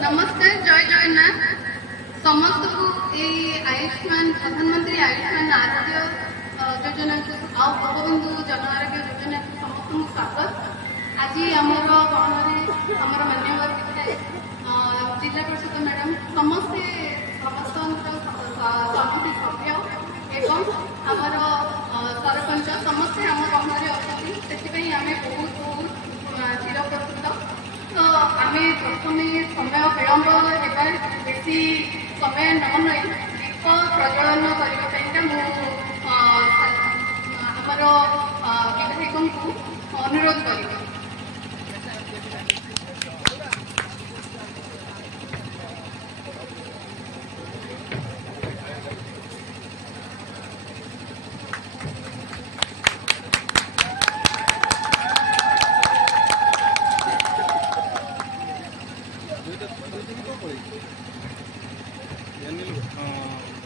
नमस्ते, जय जगन्नाथ समस्त को आयुष्मान प्रधानमंत्री आयुष्मान आरोग्य योजना को गोपबंधु जन आरोग्य योजना को समस्त को स्वागत। आज आमर गणमें आमर मान्यवर जिला परिषद मैडम समस्ते समिति सभ्य एवं आमर सरपंच समस्ते आम गणमें अच्छा से आम बहुत बहुत चिरप्रकृत। तो आम प्रथम समय विलंब होगा बेसी समय न नहीं दीप प्रज्वलन करने आमर विधायक को अनुरोध कर Yan nilo.